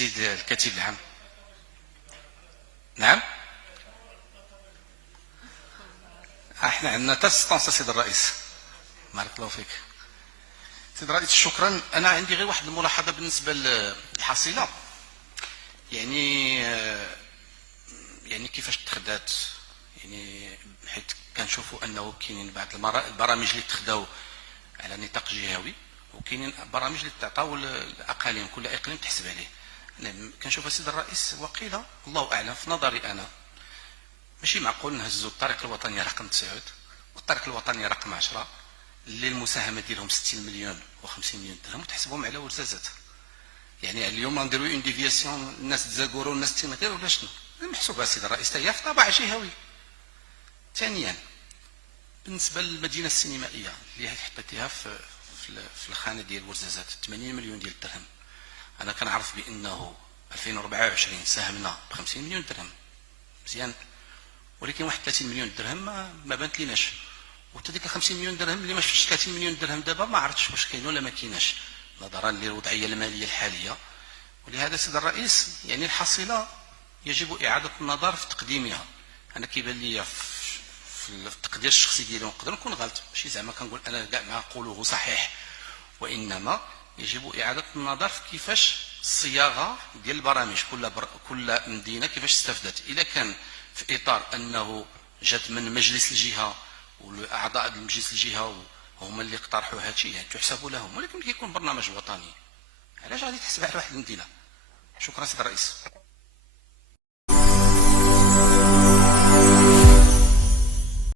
السيد الكاتب العام. نعم، احنا عندنا تاسطونس سيد الرئيس. بارك الله فيك سيد الرئيس. شكرا. انا عندي غير واحد الملاحظه بالنسبه للحصيله، يعني كيفاش تخدات، يعني حيت كنشوفوا انه كاينين بعض البرامج اللي تخداو على نطاق جهوي، وكاينين برامج اللي تعطاو الاقاليم، كل اقليم تحسب عليه. انا كنشوف السيد الرئيس وقيله الله اعلم في نظري انا ماشي معقول نهزوا الطريق الوطني رقم 9 والطريق الوطني رقم 10 اللي المساهمه ديالهم 60 مليون و50 مليون درهم وتحسبهم على ورزازات. يعني اليوم نديروا اون ديفياسيون، الناس تزاكوروا الناس تنغير ولا شنو؟ محسوبه السيد الرئيس هي في طابع جهوي. ثانيا بالنسبه للمدينه السينمائيه اللي حطيتيها في الخانه ديال ورزازات 80 مليون ديال الدرهم، انا كنعرف بانه 2024 ساهمنا ب 50 مليون درهم مزيان، ولكن واحد 30 مليون درهم ما بانت ليناش، وحتى ديك 50 مليون درهم اللي ما شفتش 30 مليون درهم دابا ما عرفتش واش كاين ولا ما كايناش نظرا للوضعيه الماليه الحاليه. ولهذا سيد الرئيس يعني الحصيله يجب اعاده النظر في تقديمها. انا كيبان لي في التقدير الشخصي ديالي نقدر نكون غلط، ماشي زعما كنقول انا كاع ما نقوله صحيح، وانما يجب اعاده النظر في كيفاش الصياغه ديال البرامج، كل مدينه كيفاش استفدت. اذا كان في اطار انه جات من مجلس الجهه والاعضاء مجلس الجهه هما اللي اقترحوا هذا الشيء يعني تحسب لهم، ولكن كيكون برنامج وطني علاش غادي تحسب على واحد المدينه؟ شكرا سيد الرئيس.